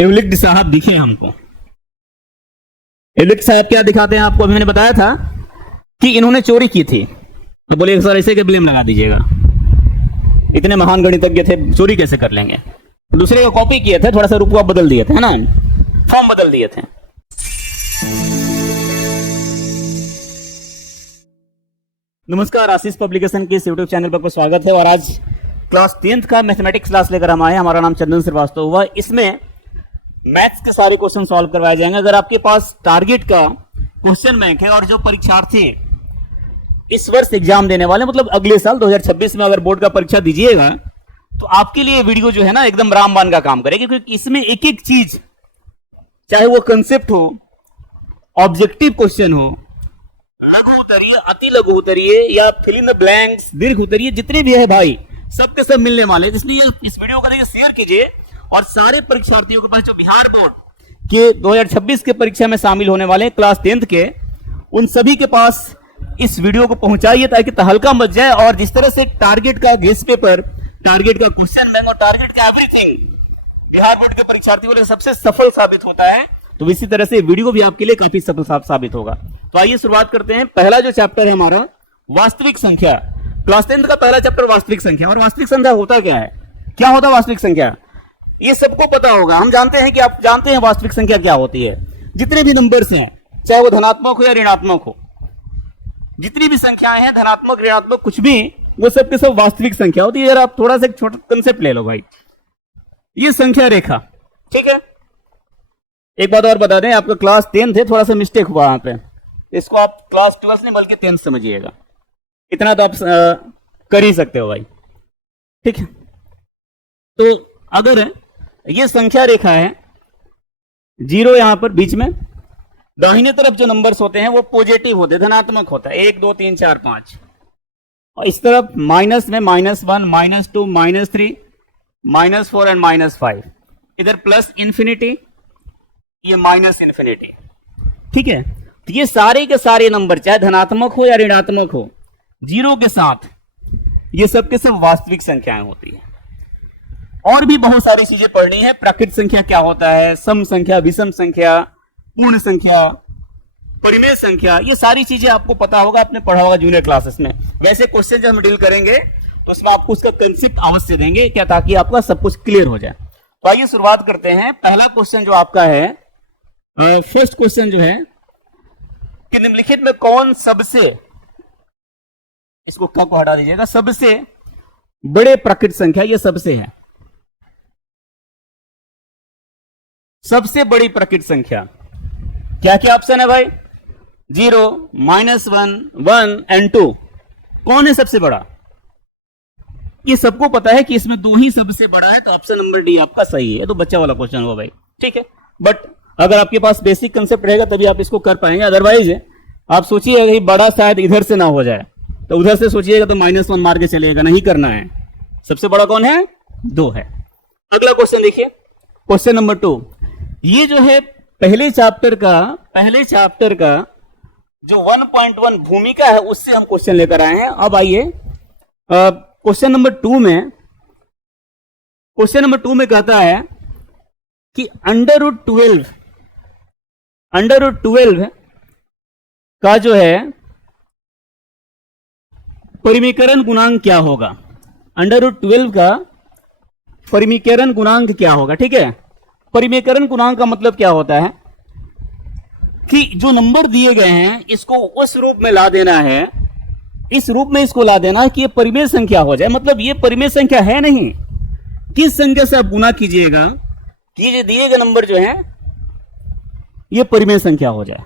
एवलिक्ट साहब दिखे हमको। एवलिक्ट साहब क्या दिखाते हैं आपको? अभी मैंने बताया था कि इन्होंने चोरी की थी, तो बोले सर ऐसे के ब्लेम लगा दीजिएगा, इतने महान गणितज्ञ थे, चोरी कैसे कर लेंगे? दूसरे को कॉपी किए थे, थोड़ा सा रूप बदल दिए थे, है ना, फॉर्म बदल दिए थे। नमस्कार, आशीष पब्लिकेशन के इस यूट्यूब चैनल पर आपका स्वागत है। और आज क्लास 10th का मैथमेटिक्स क्लास लेकर हम आए। हमारा नाम चंदन श्रीवास्तव हुआ। इसमें मैथ्स के सारे क्वेश्चन सॉल्व करवाए जाएंगे। अगर आपके पास टारगेट का क्वेश्चन बैंक है और जो परीक्षार्थी इस वर्ष एग्जाम देने वाले, मतलब अगले साल 2026 में अगर बोर्ड का परीक्षा दीजिएगा, तो आपके लिए वीडियो जो है ना एकदम रामबाण का काम करेगी, क्योंकि इसमें एक एक चीज, चाहे वो कंसेप्ट हो, ऑब्जेक्टिव क्वेश्चन हो, लघु उत्तरीय, अति लघु उत्तरीय या फिल इन द ब्लैंक्स, दीर्घ उत्तरीय, जितने भी है भाई सब के सब मिलने वाले। इसलिए इस वीडियो को देखिए, शेयर कीजिए और सारे परीक्षार्थियों के पास जो बिहार बोर्ड के 2026 के परीक्षा में शामिल होने वाले हैं क्लास 10th के, उन सभी के पास इस वीडियो को पहुंचाइए ताकि तहलका मच जाए। और जिस तरह से टारगेट का गेस पेपर, टारगेट का क्वेश्चन बैंक और टारगेट का एवरीथिंग बिहार बोर्ड के परीक्षार्थियों के लिए सबसे सफल साबित होता है, तो इसी तरह से वीडियो भी आपके लिए काफी सफल साबित होगा। तो आइए शुरुआत करते हैं। पहला जो चैप्टर है हमारा, वास्तविक संख्या। क्लास 10th का पहला चैप्टर वास्तविक संख्या। और वास्तविक संख्या होता क्या है, क्या होता है वास्तविक संख्या, ये सबको पता होगा। हम जानते हैं कि आप जानते हैं वास्तविक संख्या क्या होती है। जितने भी नंबर्स हैं, चाहे वो धनात्मक हो या ऋणात्मक हो, जितनी भी संख्याएं हैं, धनात्मक ऋणात्मक कुछ भी, वो सब के सब वास्तविक संख्या होती है। यार आप थोड़ा सा एक छोटा कंसेप्ट ले लो भाई, ये संख्या रेखा, ठीक है। एक बात और बता दें, आपका क्लास 10th है, थोड़ा सा मिस्टेक हुआ यहाँ पे, इसको आप क्लास 12 नहीं बल्कि 10th समझिएगा, इतना तो आप कर ही सकते हो भाई, ठीक है। तो अगर ये संख्या रेखा है, जीरो यहां पर बीच में, दाहिने तरफ जो नंबर्स होते हैं वो पॉजिटिव होते हैं, धनात्मक होता है, 1 2 3 4 5, और इस तरफ माइनस में -1 -2 -3 -4 एंड -5, इधर प्लस इंफिनिटी, ये माइनस इंफिनिटी, ठीक है। तो ये सारे के सारे नंबर, चाहे धनात्मक हो या ऋणात्मक हो, जीरो के साथ, ये सब के सब वास्तविक संख्याएं होती है। और भी बहुत सारी चीजें पढ़नी है। प्राकृत संख्या क्या होता है, सम संख्या, विषम संख्या, पूर्ण संख्या, परिमेय संख्या, ये सारी चीजें आपको पता होगा, आपने पढ़ा होगा जूनियर क्लासेस में। वैसे क्वेश्चन जब हम डील करेंगे तो उसमें आपको उसका कंसेप्ट अवश्य देंगे, क्या, ताकि आपका सब कुछ क्लियर हो जाए। तो आइए शुरुआत करते हैं। पहला क्वेश्चन जो आपका है, फर्स्ट क्वेश्चन जो है कि निम्नलिखित में कौन सबसे, इसको क्या को हटा दीजिएगा, सबसे बड़े प्राकृत संख्या, ये सबसे है, सबसे बड़ी प्राकृत संख्या। क्या क्या ऑप्शन है भाई, 0 -1 1 एंड 2। कौन है सबसे बड़ा? ये सबको पता है कि इसमें दो ही सबसे बड़ा है, तो ऑप्शन नंबर डी आपका सही है। तो बच्चा वाला क्वेश्चन हुआ भाई, ठीक है। बट अगर आपके पास बेसिक कंसेप्ट रहेगा तभी आप इसको कर पाएंगे, अदरवाइज आप सोचिएगा कि बड़ा शायद इधर से ना हो जाए, तो उधर से सोचिएगा तो -1 मार के चलिएगा, नहीं करना है। सबसे बड़ा कौन है? 2 है। अगला क्वेश्चन देखिए, क्वेश्चन नंबर 2। ये जो है पहले चैप्टर का जो 1.1 भूमिका है, उससे हम क्वेश्चन लेकर आए हैं। अब आइए क्वेश्चन नंबर 2 में, क्वेश्चन नंबर 2 में कहता है कि √12 का जो है परिमीकरण गुणांक क्या होगा। √12 का परिमीकरण गुणांक क्या होगा, ठीक है। परिमीकरण गुणांक का मतलब क्या होता है कि जो नंबर दिए गए हैं इसको उस रूप में ला देना है, इस रूप में इसको ला देना कि ये परिमेय संख्या हो जाए। मतलब ये परिमेय संख्या है नहीं, किस संख्या से आप गुना कीजिएगा कि ये दिए गए नंबर जो है ये परिमेय संख्या हो जाए,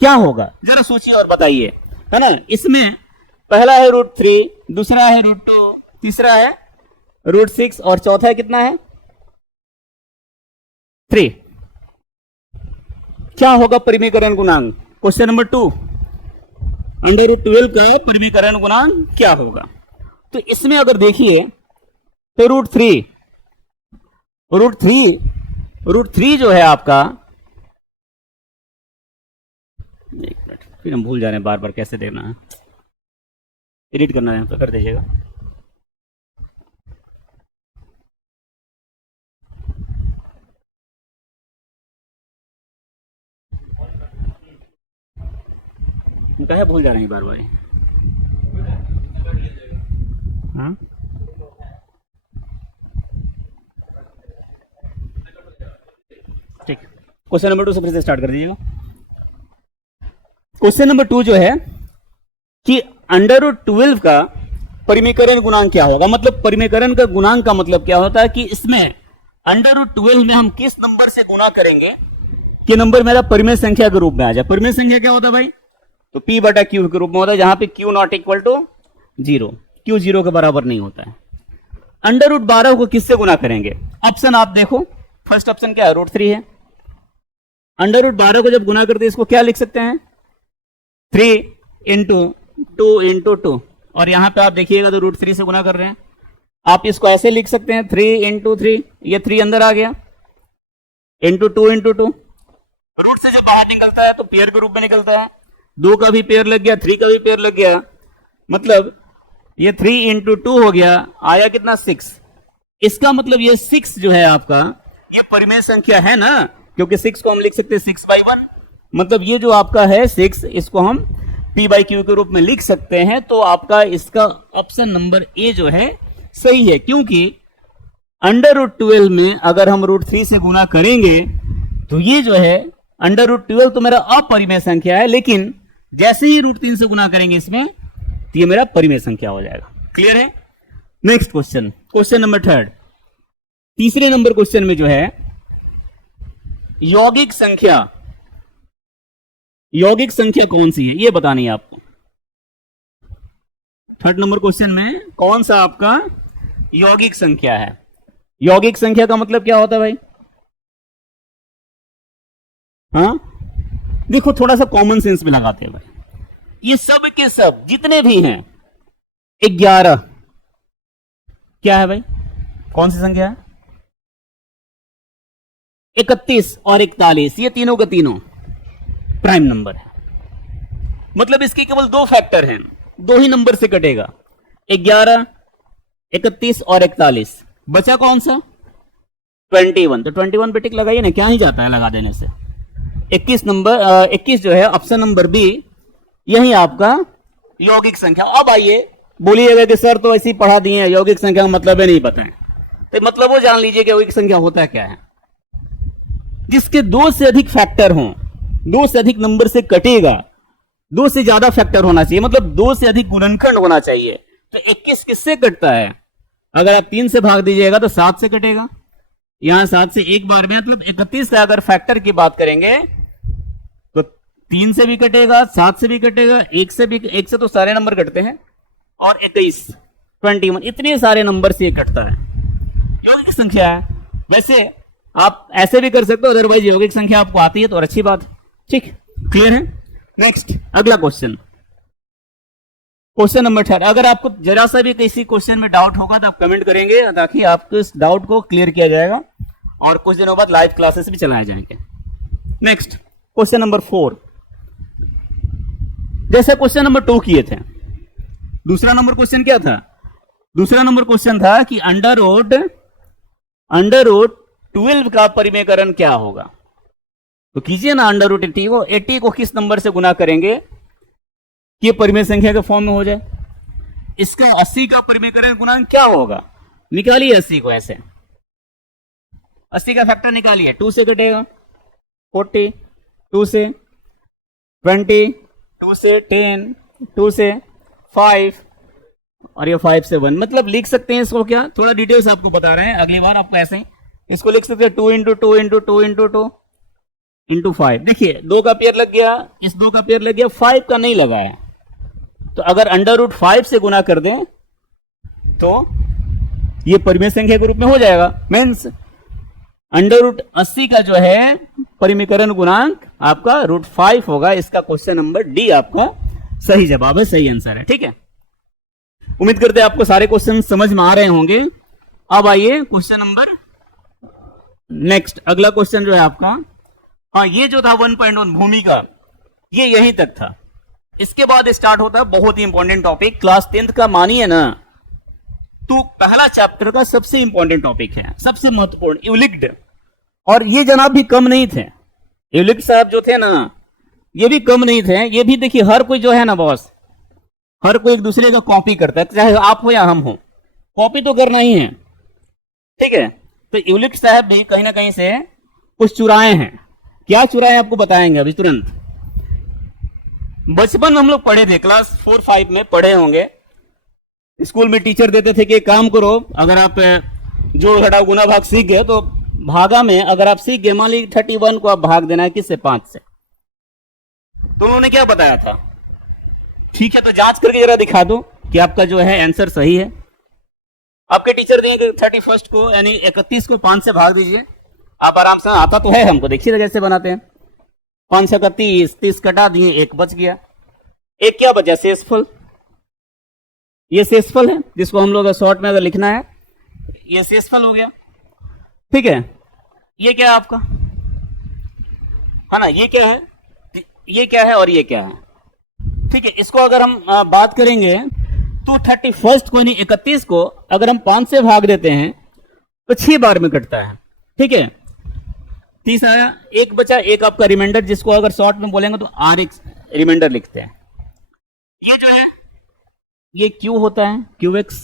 क्या होगा जरा सोचिए और बताइए, है ना। इसमें पहला है √3, दूसरा है √2, तीसरा है √6 और चौथा है कितना है 3। क्या होगा परिमीकरण गुणांक? क्वेश्चन नंबर 2, √12 का परिमीकरण गुणांक क्या होगा? तो इसमें अगर देखिए तो √3 जो है आपका, एक मिनट, फिर हम भूल जा रहे हैं बार बार कैसे देना है, एडिट करना है, तो कर दीजिएगा। उनका है, भूल जा रहे हैं बार बार। हाँ ठीक, क्वेश्चन नंबर 2 से फिर से स्टार्ट कर दीजिएगा। क्वेश्चन नंबर 2 जो है कि √12 का परिमेयकरण गुणांक क्या होगा। मतलब परिमेयकरण का गुणांक का मतलब क्या होता है कि इसमें √12 में हम किस नंबर से गुणा करेंगे कि नंबर मेरा परिमेय संख्या के रूप में आ जाए। परिमेय संख्या क्या होता है भाई, तो P बटा Q के रूप में होता है, जहां पे Q not equal to 0, Q 0 के बराबर नहीं होता है। √12 को किससे गुणा करेंगे, ऑप्शन आप देखो, फर्स्ट ऑप्शन क्या है, √3 है। √12 को जब गुणा करते हैं इसको क्या लिख सकते हैं, 3 इंटू 2 इंटू 2, और यहां पे आप देखिएगा तो √3 से गुणा कर रहे हैं। आप इसको ऐसे लिख सकते हैं 3 इंटू 3, ये 3 अंदर आ गया, इंटू 2 इंटू 2, रूट से जब बाहर निकलता है तो पेयर के रूप में निकलता है, 2 का भी पेयर लग गया, 3 का भी पेयर लग गया, मतलब ये 3 इंटू 2 हो गया, आया कितना 6। इसका मतलब ये 6 जो है आपका ये परिमेय संख्या है ना, क्योंकि 6 को हम लिख सकते हैं 6/1, मतलब ये जो आपका है 6, इसको हम P/Q के रूप में लिख सकते हैं। तो आपका इसका ऑप्शन नंबर ए जो है सही है, क्योंकि √12 में अगर हम √3 से गुणा करेंगे तो ये जो है √12 तो मेरा अपरिमेय संख्या है, लेकिन जैसे ही √3 से गुणा करेंगे इसमें तो ये मेरा परिमेय संख्या हो जाएगा। क्लियर है। नेक्स्ट क्वेश्चन, क्वेश्चन नंबर 3, तीसरे नंबर क्वेश्चन में जो है यौगिक संख्या, यौगिक संख्या कौन सी है ये बतानी है आपको। 3rd नंबर क्वेश्चन में कौन सा आपका यौगिक संख्या है। यौगिक संख्या का मतलब क्या होता है भाई, हाँ देखो थोड़ा सा कॉमन सेंस में लगाते हैं भाई, ये सब के सब जितने भी हैं 11 क्या है भाई, कौन सी संख्या है, 31 और 41, ये तीनों के तीनों प्राइम नंबर है। मतलब इसके केवल 2 फैक्टर हैं, 2 ही नंबर से कटेगा, 11, 31 और 41, बचा कौन सा 21, तो 21 पे टिक लगाइए ना, क्या ही जाता है लगा देने से। 21 नंबर 21 जो है ऑप्शन नंबर बी, यही आपका यौगिक संख्या। अब आइए बोलिएगा कि सर तो ऐसे ही पढ़ा दिए हैं, यौगिक संख्या का मतलब है नहीं पता है, तो मतलब वो जान लीजिए कि यौगिक संख्या होता है क्या है, जिसके 2 से अधिक फैक्टर हों, 2 से अधिक नंबर से कटेगा, 2 से ज्यादा फैक्टर होना चाहिए, मतलब 2 से अधिक गुणनखंड होना चाहिए। तो 21 किससे कटता है, अगर आप 3 से भाग दीजिएगा तो 7 से कटेगा, यहां 7 से एक बार में, मतलब 31 से अगर फैक्टर की बात करेंगे तो 3 से भी कटेगा, 7 से भी कटेगा, 1 से भी, 1 से तो सारे नंबर कटते हैं, और 21, 21, इतने सारे नंबर से ये कटता है, यौगिक संख्या है। वैसे आप ऐसे भी कर सकते हो, अदरवाइज यौगिक संख्या आपको आती है तो और अच्छी बात, ठीक, क्लियर है। नेक्स्ट अगला क्वेश्चन, क्वेश्चन नंबर 3। अगर आपको जरा सा भी किसी क्वेश्चन में डाउट होगा तो आप कमेंट करेंगे, ताकि आपको इस डाउट को क्लियर किया जाएगा, और कुछ दिनों बाद लाइव क्लासेस भी चलाए जाएंगे। नेक्स्ट क्वेश्चन नंबर 4, जैसे क्वेश्चन नंबर 2 किए थे, दूसरा नंबर क्वेश्चन क्या था, दूसरा नंबर क्वेश्चन था कि √12 का परिमेयकरण क्या होगा। तो कीजिए ना √80 को, 80 को किस नंबर से गुना करेंगे कि परिमेय संख्या के फॉर्म में हो जाए। इसका 80 का परिमेयकरण गुणांक क्या होगा, निकालिए 80 को, ऐसे 80 का फैक्टर निकालिए, 2 से कटेगा 40, 2 से 20, 2 से 10, 2 से 5, और ये 5 से 1, मतलब लिख सकते हैं इसको, क्या थोड़ा डिटेल्स आपको बता रहे हैं, अगली बार आपको ऐसे ही इसको लिख सकते हैं 2 इंटू 2 इंटू 2 इंटू 2 इंटू 5। देखिए 2 का पेयर लग गया, इस 2 का पेयर लग गया, 5 का नहीं लगा है, तो अगर √5 से गुना कर दें तो ये परिमेय संख्या के रूप में हो जाएगा। मीन्स √80 का जो है परिमेयकरण गुणांक आपका √5 होगा। इसका क्वेश्चन नंबर डी आपका सही जवाब है, सही आंसर है, ठीक है। उम्मीद करते हैं आपको सारे क्वेश्चन समझ में आ रहे होंगे। अब आइए क्वेश्चन नंबर नेक्स्ट, अगला क्वेश्चन जो है आपका, हाँ ये जो था 1.1 भूमिका, ये यहीं तक था। इसके बाद स्टार्ट होता है बहुत ही इंपॉर्टेंट टॉपिक, क्लास 10th का मानिए ना तो पहला चैप्टर का सबसे इंपॉर्टेंट टॉपिक है, सबसे महत्वपूर्ण, यूलिक्ड। और ये जनाब भी कम नहीं थे, यूलिक्ड साहब जो थे ना, ये भी कम नहीं थे, ये भी देखिए हर कोई जो है ना बॉस, हर कोई एक दूसरे का कॉपी करता है, चाहे आप हो या हम हो, कॉपी तो करना ही है, ठीक है। तो यूलिट साहब भी कहीं ना कहीं से कुछ चुराए हैं। क्या चुराए आपको बताएंगे अभी तुरंत। बचपन में हम लोग पढ़े थे, क्लास 4-5 में पढ़े होंगे, स्कूल में टीचर देते थे कि एक काम करो, अगर आप जोड़ घटाव गुना भाग सीख गए तो भागा में अगर आप सीख गए, मान लीजिए 31 को आप भाग देना है किससे, 5 से, तो उन्होंने क्या बताया था, ठीक है तो जांच करके जरा दिखा दो कि आपका जो है आंसर सही है। आपके टीचर देंगे 31 को यानी 31 को 5 से भाग दीजिए, आप आराम से, आता तो है हमको, देखिए कैसे बनाते हैं, 5 से 31, 30 कटा दिए, 1 बच गया, एक क्या बचा, शेषफल। ये शेषफल है जिसको हम लोग शॉर्ट में अगर लिखना है, ये शेषफल हो गया, ठीक है। ये क्या है आपका, है ना, ये क्या है, ये क्या है और ये क्या है, ठीक है। इसको अगर हम बात करेंगे तो 31 को यानी 31 को अगर हम 5 से भाग देते हैं तो 6 बार में कटता है, ठीक है। 30 आया, 1 बचा, 1 आपका रिमाइंडर, जिसको अगर शॉर्ट में बोलेंगे तो RX रिमाइंडर लिखते हैं। ये जो है ये Q होता है, QX,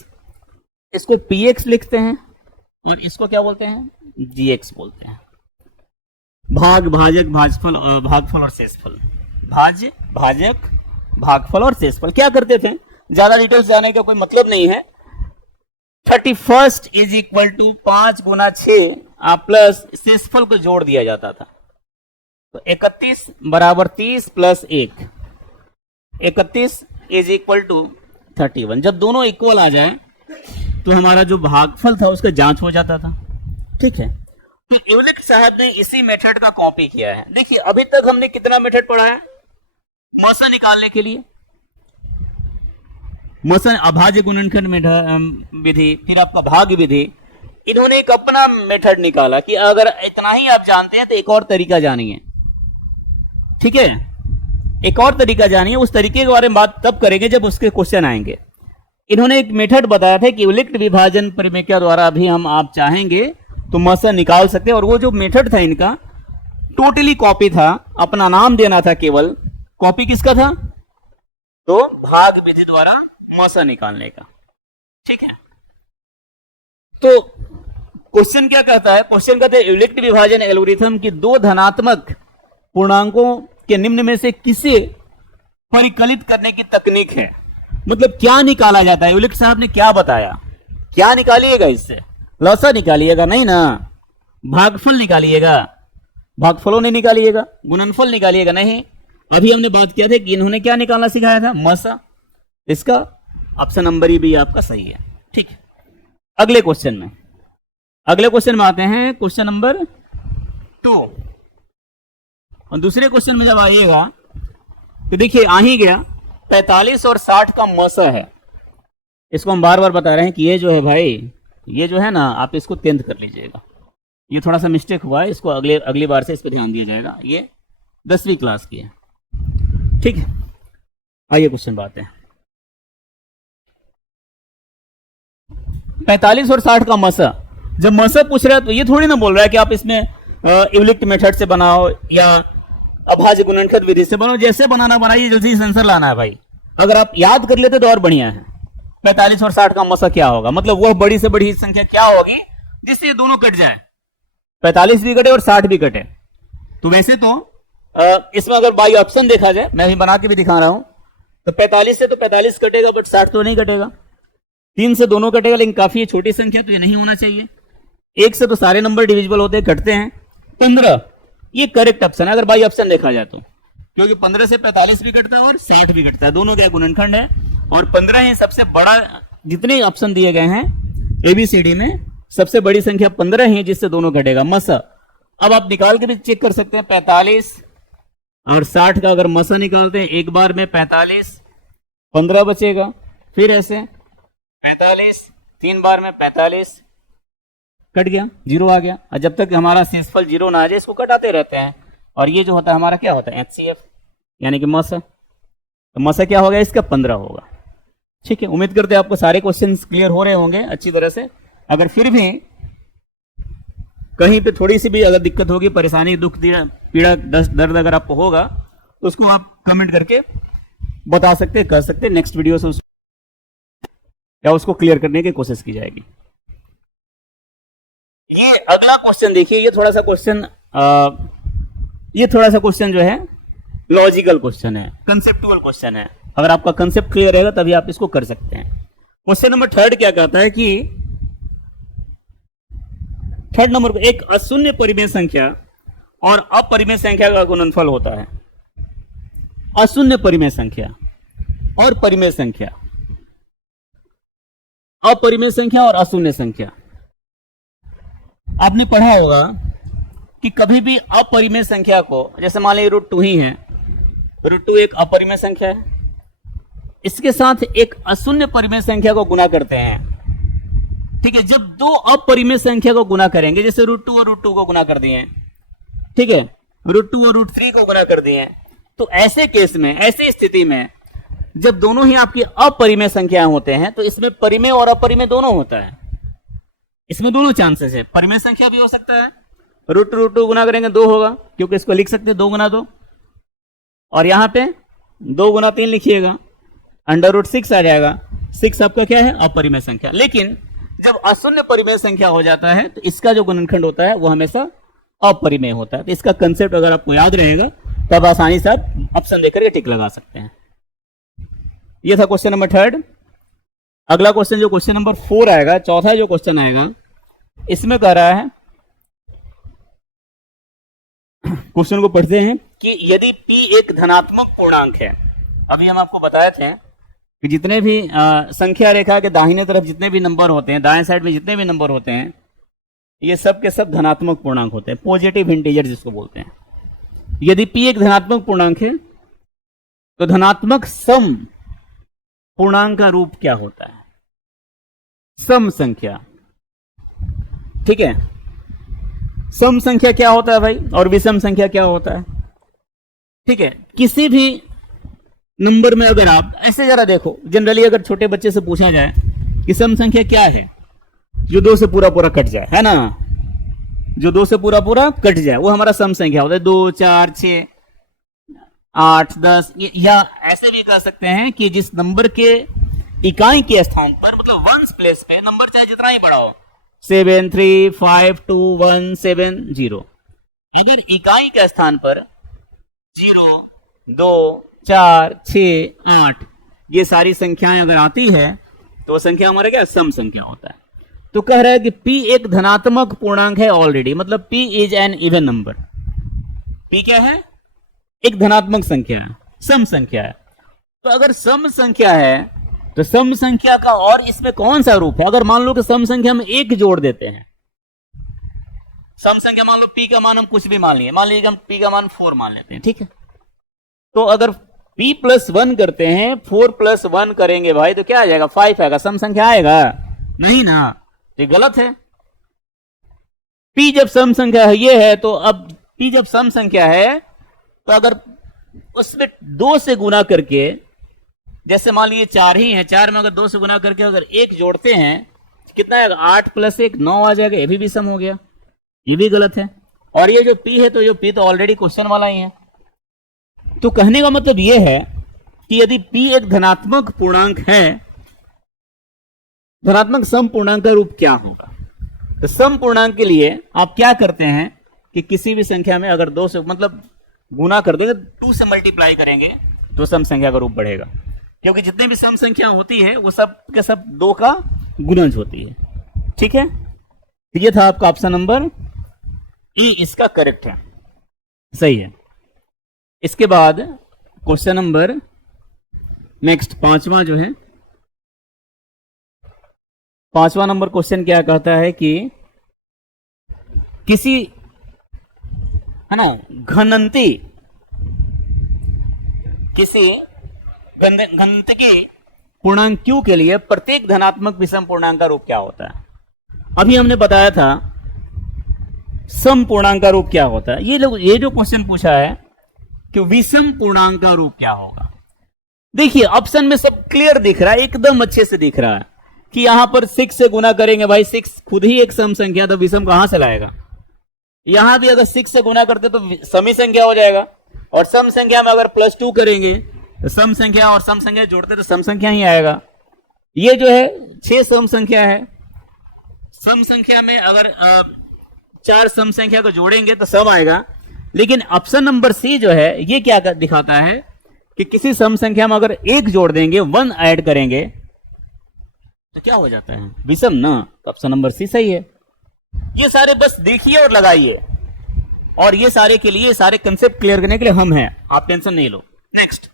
इसको PX लिखते हैं, और इसको क्या बोलते हैं, GX बोलते हैं। भाग, भाजक, भाजफल, भागफल और शेषफल, भाज्य, भाजक, भागफल और शेषफल। क्या करते थे, ज्यादा डिटेल्स जाने का कोई मतलब नहीं है। 31 इज इक्वल टू 5 गुना 6 प्लस शेषफल को जोड़ दिया जाता था, तो 31 बराबर 30 प्लस 1, 31 इज इक्वल टू 31। जब दोनों इक्वल आ जाए तो हमारा जो भागफल था उसका जांच हो जाता था, ठीक है। तो यूलिट साहब ने इसी मेथड का कॉपी किया है। देखिए अभी तक हमने कितना मेथड पढ़ा है, मसा निकालने के लिए, मसा अभाज्य गुणनखंड विधि, फिर आपका भाग विधि। इन्होंने एक अपना मेथड निकाला कि अगर इतना ही आप जानते हैं तो एक और तरीका जानिए, ठीक है, एक और तरीका जानिए। उस तरीके के बारे में बात तब करेंगे जब उसके क्वेश्चन आएंगे। इन्होंने एक मेथड बताया था कि यूलिट विभाजन परिमेय द्वारा भी हम आप चाहेंगे तो मसा निकाल सकते हैं, और वो जो मेथड था इनका टोटली कॉपी था, अपना नाम देना था केवल, कॉपी किसका था, तो भाग विधि द्वारा मसा निकालने का, ठीक है। तो क्वेश्चन क्या कहता है, क्वेश्चन कहते हैं यूलिट विभाजन एल्गोरिथम की 2 धनात्मक पूर्णांकों के निम्न में से किसे परिकलित करने की तकनीक है। मतलब क्या निकाला जाता है, यूलिट साहब ने क्या बताया, क्या निकालिएगा इससे, लसा निकालिएगा नहीं ना, भागफल निकालिएगा, भागफलों ने निकालिएगा, गुणनफल निकालिएगा नहीं। अभी हमने बात किया था कि इन्होंने क्या निकालना सिखाया था, मसा। इसका ऑप्शन नंबर भी आपका सही है, ठीक है। अगले क्वेश्चन में आते हैं, क्वेश्चन नंबर 2। और दूसरे क्वेश्चन में जब आइएगा तो देखिए आ ही गया, 45 और 60 का मसा है। इसको हम बार बार बता रहे हैं कि ये जो है भाई, ये जो है ना, आप इसको 10th कर लीजिएगा, ये थोड़ा सा मिस्टेक हुआ है, इसको अगली बार से इस पर ध्यान दिया जाएगा। ये 10वीं क्लास की है, ठीक है। आइए क्वेश्चन बात है, 45 और 60 का मसा। जब मसा पूछ रहा है तो ये थोड़ी ना बोल रहा है कि आप इसमें यूलिट मेथड से बनाओ या अभाज्य गुणनखंड विधि से बनाओ, जैसे बनाना बनाइए, जल्दी से आंसर लाना है भाई। अगर आप याद कर लेते तो और बढ़िया है। 45 और 60 का मसा क्या होगा, मतलब वह बड़ी से बड़ी संख्या क्या होगी जिससे ये दोनों कट जाए, 45 भी कटे और 60 भी कटे। तो वैसे तो इसमें अगर बाई ऑप्शन देखा जाए, मैं भी बना के भी दिखा रहा हूं, तो 45 से तो 45 कटेगा, बट 60 तो नहीं कटेगा। 3 से दोनों कटेगा, लेकिन काफी छोटी संख्या, तो ये नहीं होना चाहिए। 1 से तो सारे नंबर डिविजिबल होते हैं, कटते हैं। 15 ये करेक्ट ऑप्शन है अगर बाई ऑप्शन देखा जाए तो, क्योंकि 15 से 45 भी कटता है और 60 भी कटता है, दोनों क्या गुणनखंड है, और 15 ही सबसे बड़ा, जितने ऑप्शन दिए गए हैं ABCD में सबसे बड़ी संख्या 15 ही है जिससे दोनों घटेगा मसा। अब आप निकाल के भी चेक कर सकते हैं, 45 और 60 का अगर मसा निकालते हैं एक बार में 45, 15 बचेगा, फिर ऐसे 45, 3 बार में 45, कट गया, 0 आ गया। और जब तक हमारा शेषफल 0 ना आ जाए इसको कटाते रहते हैं, और ये जो होता है हमारा क्या होता है, HCF यानी कि मसा। तो मसा क्या होगा इसका, 15 होगा, ठीक है। उम्मीद करते हैं आपको सारे क्वेश्चंस क्लियर हो रहे होंगे अच्छी तरह से। अगर फिर भी कहीं पे थोड़ी सी भी अगर दिक्कत होगी, परेशानी, दुख, पीड़ा, दर्द अगर आपको होगा तो उसको आप कमेंट करके बता सकते हैं, कर सकते हैं। नेक्स्ट वीडियो से या उसको क्लियर करने की कोशिश की जाएगी। ये अगला क्वेश्चन देखिए, ये थोड़ा सा क्वेश्चन जो है लॉजिकल क्वेश्चन है, कंसेप्चुअल क्वेश्चन है। अगर आपका कंसेप्ट क्लियर रहेगा तभी आप इसको कर सकते हैं। क्वेश्चन नंबर 3 क्या कहता है कि 3 नंबर को एक अशून्य परिमेय संख्या और अपरिमेय संख्या का गुणनफल होता है। अशून्य परिमेय संख्या और परिमेय संख्या, अपरिमेय संख्या और अशून्य संख्या। आपने पढ़ा होगा कि कभी भी अपरिमेय संख्या को, जैसे मान लीजिए √2 ही है, √2 एक अपरिमेय संख्या है, इसके साथ एक अशून्य परिमेय संख्या को गुना करते हैं। ठीक है, जब दो अपरिमेय संख्या को गुना करेंगे, जैसे √2 और √2 को गुना कर दिए, ठीक है, √2 और √3 को गुना कर दिए, तो ऐसे केस में, ऐसी स्थिति में जब दोनों ही आपकी अपरिमेय संख्याएं होते हैं तो इसमें परिमेय और अपरिमेय दोनों होता है। इसमें दोनों चांसेस है, परिमेय संख्या भी हो सकता है, √2 गुना करेंगे 2 होगा, क्योंकि इसको लिख सकते हैं 2 गुना 2, और यहां पे 2 गुना 3 लिखिएगा, √6 आ जाएगा। 6 आपका क्या है, अपरिमेय संख्या। लेकिन जब अशून्य परिमेय संख्या हो जाता है तो इसका जो गुणनखंड होता है वो हमेशा अपरिमेय होता है। तो इसका कंसेप्ट अगर आपको याद रहेगा तब आसानी से आप ऑप्शन देकर के टिक लगा सकते हैं। ये था क्वेश्चन नंबर 3। अगला क्वेश्चन जो क्वेश्चन नंबर 4 आएगा, चौथा जो क्वेश्चन आएगा, इसमें कह रहा है, क्वेश्चन को पढ़ते हैं कि यदि p एक धनात्मक पूर्णांक है। अभी हम आपको बताए थे कि जितने भी संख्या रेखा के दाहिने तरफ जितने भी नंबर होते हैं, दाएं साइड में जितने भी नंबर होते हैं, ये सब के सब धनात्मक पूर्णांक होते हैं, पॉजिटिव इंटीजर जिसको बोलते हैं। यदि p एक धनात्मक पूर्णांक है तो धनात्मक सम पूर्णांक का रूप क्या होता है? सम संख्या। ठीक है, सम संख्या क्या होता है भाई, और विषम संख्या क्या होता है? ठीक है, किसी भी नंबर में अगर आप ऐसे जरा देखो, जनरली अगर छोटे बच्चे से पूछा जाए कि सम संख्या क्या है, जो 2 से पूरा पूरा कट जाए, है ना, जो 2 से पूरा पूरा कट जाए वो हमारा सम संख्या होता है। 2, 4, 6, 8, 10, या ऐसे भी कह सकते हैं कि जिस नंबर के इकाई के स्थान पर, मतलब वंस प्लेस पे, नंबर चाहे जितना ही बड़ा हो, 7, 3, 5, 2, 1, 7, 0, अगर इकाई के स्थान पर 0, 2, 4, 6, 8 ये सारी संख्याएं अगर आती है तो वो संख्या हमारा क्या, सम संख्या होता है। तो कह रहा है कि p एक धनात्मक पूर्णांक है ऑलरेडी, मतलब p is an even number. p क्या है, एक धनात्मक संख्या है, सम संख्या है। तो अगर सम संख्या है तो सम संख्या का और इसमें कौन सा रूप है? अगर मान लो कि सम संख्या में 1 जोड़ देते हैं, सम संख्या मान लो p का मान हम कुछ भी मान लिए, मान लीजिए हम p का मान 4 मान लेते हैं, ठीक है, तो अगर p + 1 करते हैं, 4 + 1 करेंगे भाई, तो क्या आ जाएगा, 5 आएगा, सम संख्या आएगा नहीं ना, तो गलत है। p जब सम संख्या है ये है, तो अब p जब सम संख्या है तो अगर उसमें 2 से गुना करके, जैसे मान लीजिए 4 ही है, 4 में अगर 2 से गुना करके अगर 1 जोड़ते हैं, कितना आएगा, 8 + 1 9 आ जाएगा, ये भी विषम हो गया, ये भी गलत है। और ये जो p है, तो ये p तो ऑलरेडी क्वेश्चन वाला ही है। तो कहने का मतलब ये है कि यदि p एक धनात्मक पूर्णांक है, धनात्मक सम पूर्णांक का रूप क्या होगा? तो सम पूर्णांक के लिए आप क्या करते हैं कि किसी भी संख्या में अगर 2 से मतलब गुना कर देंगे, 2 से मल्टीप्लाई करेंगे, तो सम संख्या का रूप बढ़ेगा, क्योंकि जितने भी सम संख्या होती है वो सब के सब 2 का गुणज होती है। ठीक है, ये था आपका ऑप्शन नंबर ई, इसका करेक्ट है, सही है। इसके बाद क्वेश्चन नंबर नेक्स्ट 5वां जो है, 5वां नंबर क्वेश्चन क्या कहता है कि किसी, है ना, घनंती, किसी घनंती पूर्णांक q के लिए प्रत्येक धनात्मक विषम पूर्णांक का रूप क्या होता है? अभी हमने बताया था सम पूर्णांक का रूप क्या होता है। ये जो क्वेश्चन पूछा है कि विषम पूर्णांक का रूप क्या होगा। देखिए ऑप्शन में सब क्लियर दिख रहा है, एकदम अच्छे से दिख रहा है कि यहां पर 6 से गुना करेंगे भाई, 6 खुद ही एक सम संख्या, तो विषम कहां से लाएगा। यहां भी अगर 6 से गुना करते तो समी संख्या हो जाएगा, और सम संख्या में अगर +2 करेंगे तो सम संख्या और सम संख्या जोड़ते तो सम संख्या ही आएगा। ये जो है 6 सम संख्या है। सम संख्या में अगर 4 सम संख्या को जोड़ेंगे तो सम आएगा। लेकिन ऑप्शन नंबर सी जो है ये क्या दिखाता है कि किसी सम संख्या में अगर 1 जोड़ देंगे, 1 ऐड करेंगे तो क्या हो जाता है, विषम ना। तो ऑप्शन नंबर सी सही है। ये सारे बस देखिए और लगाइए, और ये सारे के लिए सारे कंसेप्ट क्लियर करने के लिए हम हैं, आप टेंशन नहीं लो। नेक्स्ट,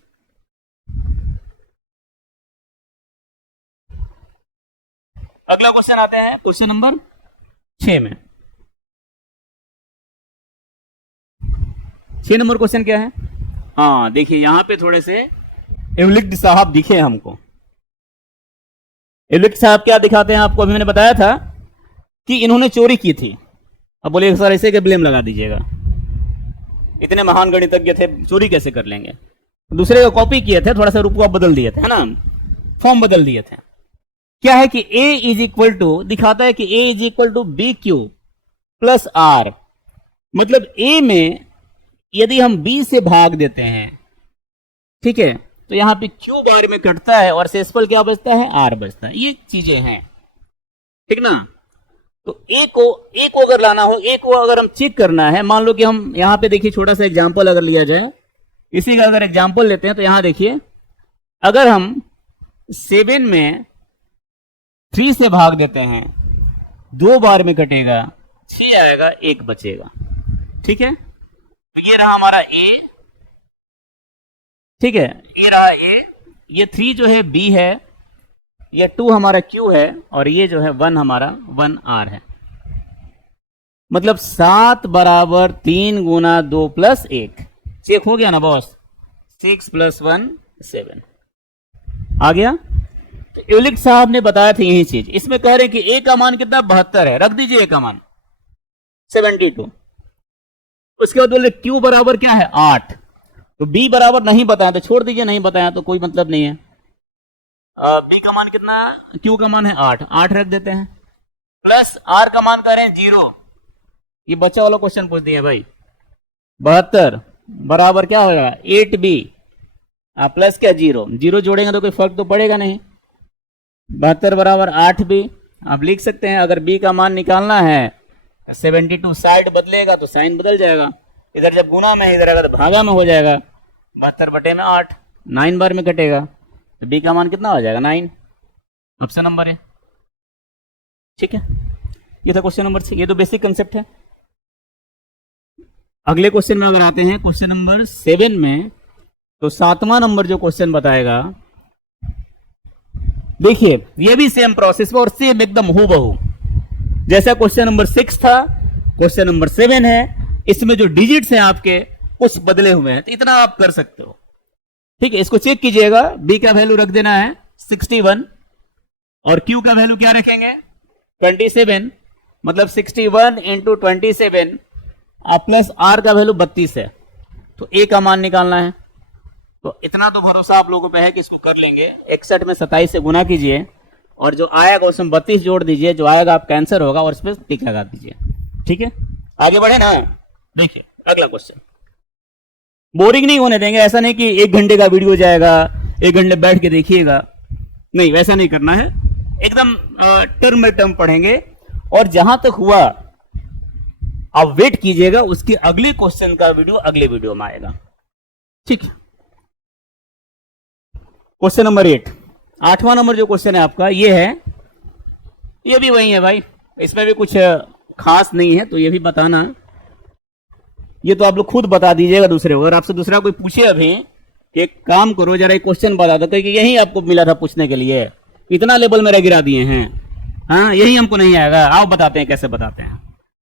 अगला क्वेश्चन आते हैं क्वेश्चन नंबर 6 में। 6 नंबर क्वेश्चन क्या है? हाँ देखिए, यहां पे थोड़े से एवलिक्ट साहब दिखे हमको। एवलिक्ट साहब क्या दिखाते हैं आपको? अभी मैंने बताया था कि इन्होंने चोरी की थी। अब बोलिए सर ऐसे के ब्लेम लगा दीजिएगा, इतने महान गणितज्ञ थे, चोरी कैसे कर लेंगे? दूसरे को कॉपी किए थे, थोड़ा सा रूप बदल दिए थे, है ना, फॉर्म बदल दिए थे। क्या है कि a इज इक्वल टू, दिखाता है कि a is equal to B Q plus R. मतलब a में यदि हम b से भाग देते हैं, ठीक है, तो यहां पे q बार में कटता है और शेषफल क्या बचता है? r बचता है। ये चीजें हैं, ठीक ना। तो a को अगर लाना हो, a को अगर हम चेक करना है, मान लो कि हम यहां पे देखिए छोटा सा एग्जांपल अगर लिया जाए, इसी का अगर एग्जांपल लेते हैं तो यहां देखिए, अगर हम 7 में 3 से भाग देते हैं, 2 बार में कटेगा, 6 आएगा, 1 बचेगा, ठीक है। तो ये रहा हमारा a, ठीक है, ये रहा a, ये 3 जो है b है, ये 2 हमारा q है, और ये जो है 1 हमारा 1r है। मतलब 7 बराबर 3 गुना 2 प्लस 1, चेक हो गया ना बॉस? 6 + 1 7 आ गया। तो एवलिक्ट साहब ने बताया था यही चीज। इसमें कह रहे हैं कि a का मान कितना? 72 है, रख दीजिए a का मान 72। उसके बाद बोले q बराबर क्या है? 8। तो b बराबर नहीं बताया तो छोड़ दीजिए, नहीं बताया तो कोई मतलब नहीं है। b का मान कितना? q का मान है 8, 8 रख देते हैं, प्लस r का मान कह रहे हैं 0। ये बच्चा वाला क्वेश्चन पूछ दिए भाई। 72 बराबर क्या होगा? 8b प्लस क्या 0, 0 जोड़ेंगे तो कोई फर्क तो पड़ेगा नहीं। 72 बराबर 8b। आप लिख सकते हैं, अगर b का मान निकालना है 72, साइड बदलेगा तो साइन बदल जाएगा, इधर जब गुना में इधर आएगा तो भागा में हो जाएगा। 72/8, 9 बार में कटेगा, तो b का मान कितना हो जाएगा? 9। ऑप्शन नंबर है, ठीक है। ये था क्वेश्चन नंबर 6। ये तो बेसिक कंसेप्ट है। अगले क्वेश्चन में अगर आते हैं क्वेश्चन नंबर 7 में, तो 7वां नंबर जो क्वेश्चन बताएगा, देखिए ये भी सेम प्रोसेस और सेम एकदम हूबहू जैसा क्वेश्चन नंबर 6 था, क्वेश्चन नंबर 7 है। इसमें जो डिजिट्स हैं आपके कुछ बदले हुए हैं, तो इतना आप कर सकते हो, ठीक है। इसको चेक कीजिएगा, b का वैल्यू रख देना है 61 और q का वैल्यू क्या रखेंगे? 27। मतलब 61 इंटू 27 प्लस r का वैल्यू 32 है, तो a का मान निकालना है। तो इतना तो भरोसा आप लोगों पे है कि इसको कर लेंगे। 61 में 27 से गुना कीजिए और जो आएगा उसमें 32 जोड़ दीजिए, जो आएगा आपका आंसर होगा, और इस पर टिक लगा दीजिए, ठीक है। आगे बढ़े ना। देखिए अगला क्वेश्चन, बोरिंग नहीं होने देंगे। ऐसा नहीं कि 1 घंटे का वीडियो जाएगा, 1 घंटे बैठ के देखिएगा, नहीं वैसा नहीं करना है। एकदम टर्म बाय टर्म पढ़ेंगे, और जहां तक हुआ आप वेट कीजिएगा, उसके अगले क्वेश्चन का वीडियो अगले वीडियो में आएगा, ठीक है। क्वेश्चन नंबर 8, 8वां नंबर जो क्वेश्चन है आपका, ये है, ये भी वही है भाई, इसमें भी कुछ खास नहीं है, तो ये भी बताना, ये तो आप लोग खुद बता दीजिएगा दूसरे को। अगर आपसे दूसरा कोई पूछे अभी कि एक काम करो जरा एक क्वेश्चन बता दो, क्योंकि यही आपको मिला था पूछने के लिए, इतना लेवल मेरा गिरा दिए हैं, हाँ यही हमको नहीं आएगा। आओ बताते हैं कैसे बताते हैं।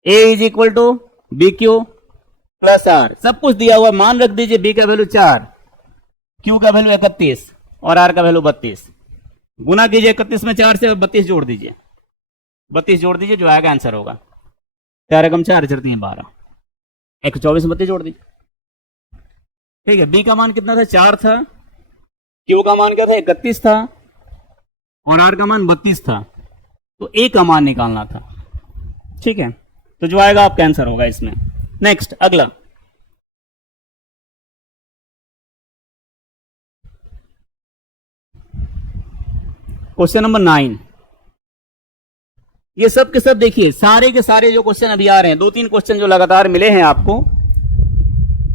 a is equal to B Q plus R, सब कुछ दिया हुआ, मान रख दीजिए। b का वैल्यू 4, q का वैल्यू 31 और r का वैल्यू 32। गुना कीजिए 31 में 4 से और 32 जोड़ दीजिए, 32 जोड़ दीजिए, जो आएगा आंसर होगा। 4 एकम 4 चढ़ती है 12, 124 में 32 जोड़ दीजिए, ठीक है। b का मान कितना था? 4 था। q का मान क्या था? 31 था, और r का मान 32 था, तो a का मान निकालना था, ठीक है। तो जो आएगा आपका आंसर होगा इसमें। नेक्स्ट अगला, क्वेश्चन नंबर 9, ये सब के सब देखिए सारे के सारे जो क्वेश्चन अभी आ रहे हैं, 2-3 क्वेश्चन जो लगातार मिले हैं आपको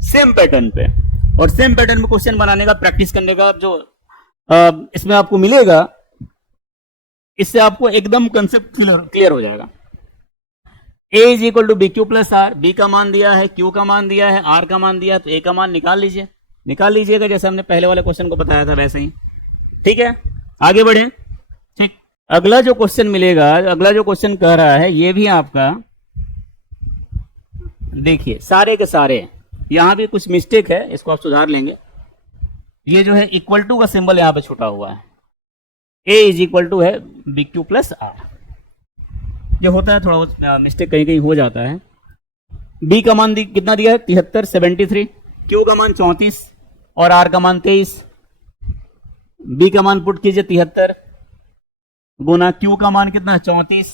सेम पैटर्न पे, और सेम पैटर्न में क्वेश्चन बनाने का प्रैक्टिस करने का जो इसमें आपको मिलेगा, इससे आपको एकदम कंसेप्ट क्लियर हो जाएगा। A is equal to B Q plus R, B का मान दिया है, क्यू का मान दिया है, आर का मान दिया है, तो ए का मान निकाल लीजिएगा जैसे हमने पहले वाले क्वेश्चन को बताया था वैसे ही। ठीक है, आगे बढ़े। ठीक, अगला जो क्वेश्चन मिलेगा, अगला जो क्वेश्चन कह रहा है, ये भी आपका देखिए सारे के सारे, यहां भी कुछ मिस्टेक है, इसको आप सुधार लेंगे। ये जो है इक्वल टू का सिंबल यहां पे छुटा हुआ है, ए इज इक्वल टू है बी क्यू प्लस आर, जो होता है थोड़ा बहुत मिस्टेक कहीं कहीं हो जाता है। बी का मान कितना दिया है 73, 73, क्यू का मान 34 और आर का मान 23। बी का मान पुट कीजिए 73 गुना क्यू का मान कितना है 34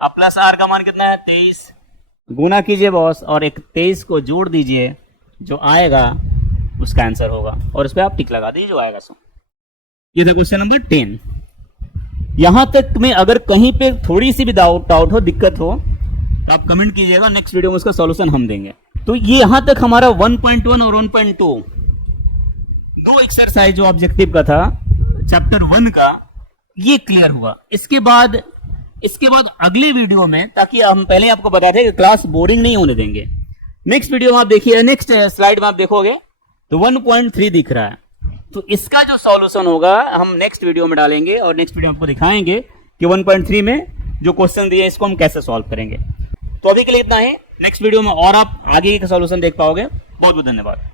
अब प्लस आर का मान कितना है 23, गुना कीजिए बॉस और एक 23 को जोड़ दीजिए, जो आएगा उसका आंसर होगा, और उस पर आप टिक लगा दीजिए जो आएगा सो। ये था क्वेश्चन नंबर 10। यहां तक में अगर कहीं पे थोड़ी सी भी डाउट हो, दिक्कत हो, तो आप कमेंट कीजिएगा, नेक्स्ट वीडियो में उसका सॉल्यूशन हम देंगे। तो ये यहां तक हमारा 1.1 और 1.2 दो एक्सरसाइज जो ऑब्जेक्टिव का था चैप्टर 1 का, ये क्लियर हुआ। इसके बाद अगले वीडियो में, ताकि हम पहले आपको बताते हैं कि क्लास बोरिंग नहीं होने देंगे, नेक्स्ट वीडियो में आप देखिए, नेक्स्ट स्लाइड में आप देखोगे तो 1.3 दिख रहा है, तो इसका जो सॉल्यूशन होगा हम नेक्स्ट वीडियो में डालेंगे, और नेक्स्ट वीडियो में आपको दिखाएंगे कि 1.3 में जो क्वेश्चन दिए इसको हम कैसे सॉल्व करेंगे। तो अभी के लिए इतना है, नेक्स्ट वीडियो में और आप आगे का सॉल्यूशन देख पाओगे। बहुत बहुत धन्यवाद।